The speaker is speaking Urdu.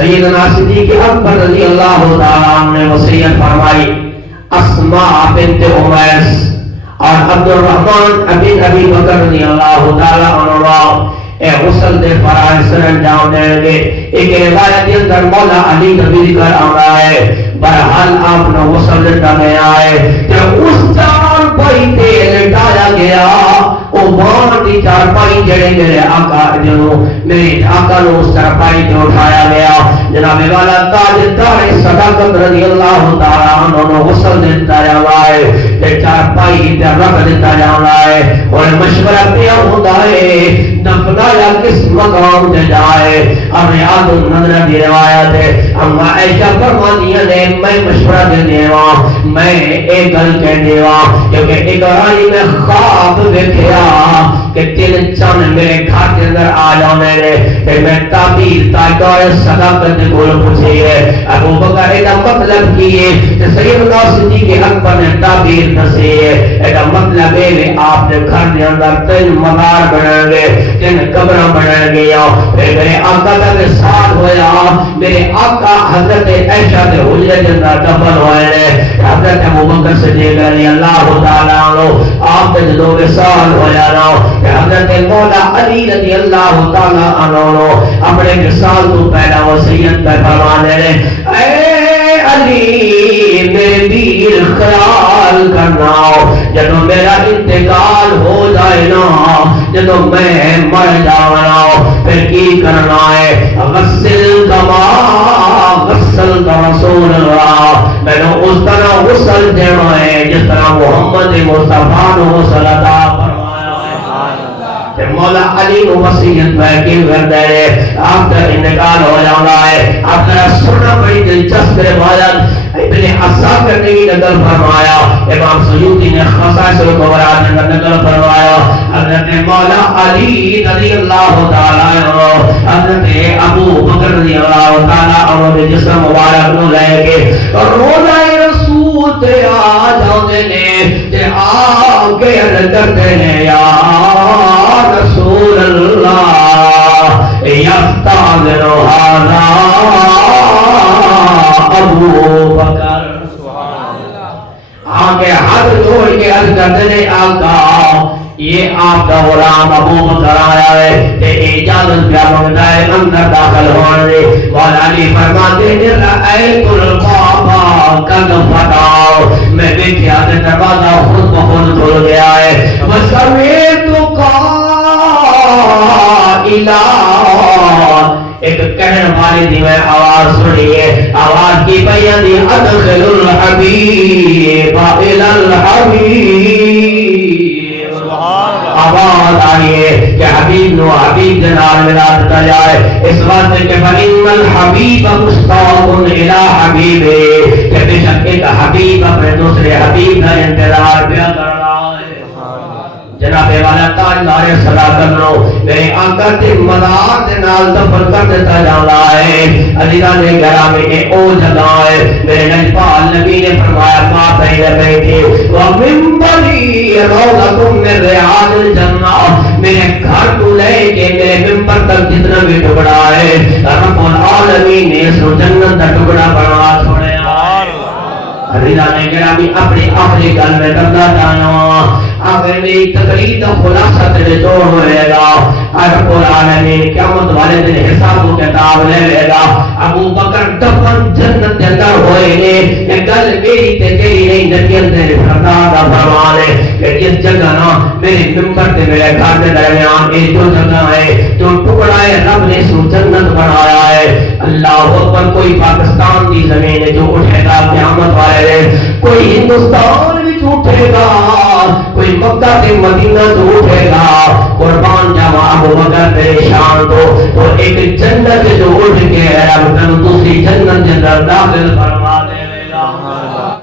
سیدنا صدیق اکبر رضی اللہ تعالیٰ عنہ نے وصیت فرمائی اسماء بنت امیس اور عبد الرحمن بن ابی بکر رضی اللہ تعالیٰ عنہ اے غسل دے فرائض سر انجام دیں گے. ایک روایت کے اندر مولا علی نبی ذکر آ رہا ہے بہرحال آپ نے غسل دیتا گیا ہے کہ اس چارپائی تے لٹایا گیا او بان دی چارپائی جڑے میرے آقا جو میرے آقا نے اس چارپائی تے اٹھایا گیا. جناب والا تاجدار صداقت رضی اللہ تعالیٰ عنہ نے غسل دیتا جا ہے تے چارپائی تے رکھ دیتا جا ہے اور مشورہ پیا ہوتا ہے دفنایا کس مقام تے جائے. ہمیں آدم نظر دی روایت ہے اما عائشہ فرماتی نے میں مشورہ دے دیوا میں ایک گل کہہ دیوا کیونکہ ایک رانی میں خواب دیکھیا کہ تین چند میرے گھر کے اندر آ جانے نے کہ میں تعبیر تاجدار صداقت کے گول پوچھی ہے. ابو بکر کا مطلب کی ہے کہ سیدنا صدیق اکبر نے تعبیر دسی ہے ایک مطلب ہے کہ آپ کے گھر کے اندر تین مغار بنائیں گے تین قبراں بنائیں گے میرے آقا کا وصال ہویا میرے آقا حضرت عائشہ کے حجرے کے اندر دفن ہوئے حضرت ابو بکر صدیق رضی اللہ تعالیٰ عنہ آپ کے جو وصال ہویا نا حضرت مولا علی رضی اللہ تعالیٰ عنہ اپنے وصال تو پہلا وصیت پر فرمانے لے اے علی میرے دیر خیال کرنا جب میرا انتقال ہو جائے نا جب میں مر جانا پھر کی کرنا ہے غسل کما غسل کا رسول اللہ میں نے اس طرح غسل دینا ہے جس طرح محمد مصطفیٰ نے غسل عطا فرمایا ہے. مولا علی کو وصیت میں کی کرتے ہیں آپ کا انتقال ہو جانا ہے. آپ کا سننا بڑی دلچسپ روایت ابن عساکر نے نقل فرمایا امام سیوطی نے خصائص الکبریٰ میں نقل فرمایا حضرت مولا علی رضی اللہ تعالیٰ عنہ حضرت ابو بکر رضی اللہ تعالیٰ عنہ کے جسم مبارک کو لے کے روضہ رسول تے آ جاتے نے تے آگے عرض کرتے ہیں یا رسول اللہ یستاذن ھذا ابو بکر آگے ہاتھ جوڑ کے عرض کرتے ہیں آقا یہ آپ کا غلام ابو بکر آیا ہے کہ اجازت پیا مانگتا ہے اندر داخل ہونے. مولا علی فرماتے ہیں رأیت الباب قد فتح میں دیکھا کہ دروازہ خود بخود کھل گیا ہے وسمعت قائلا ایک کہنے والی دی میں آواز سنی ہے آواز کی بیان دی ادخل الحبیب الى الحبیب آواز آئی ہے کہ حبیب نو حبیب جنال ملا دیتا جائے اس وقت کہ فَإِنَّ الْحَبِيبَ مُشْتَاقٌ إِلَىٰ حَبِيبِهِ کہ بے شک ایک حبیب اپنے دوسرے حبیب کا انتظار پیا کر رہا ہے. جناب والا تاجدار صداقت نو میرے آقا تے مزار دے نال دفن کر دیتا جاندا ہے. عزیزاں دے گھراں میں او جگہ ہے میرے نجپال نبی نے فرمایا ما بین بیٹھی و منبری روضۃ من ریاض الجنہ میرے گھر تو لے کے میرے منبر تک جتنا بھی ٹکڑا ہے رب العالمین نے اس جنت کا ٹکڑا بنا چھوڑیا. عزیزاں دے گھراں میں اپنی آخری گل میں کرنا چاہنا آخر میری تقریر کا خلاصہ تیرے جوڑ ہوئے گا. رب العالمین قیامت والے دن حساب و کتاب لے لے گا. ابو بکر دفن جنت کے اندر ہوئے نے یہ گل میری تے تیری نہیں نبی نے سردار کا فرمان ہے کہ جس جگہ نا میرے منبر تے میرے گھر کے درمیان یہ جو جگہ ہے جو ٹکڑا ہے رب نے اس جنت بنایا ہے. اللہ اکبر. کوئی پاکستان کی زمین ہے جو اٹھے گا قیامت والے دن کوئی ہندوستان بھی اٹھے گا کوئی مکہ سے مدینہ تو اٹھے گا. قربان جاوا ابو بکر تیرے شان تو ایک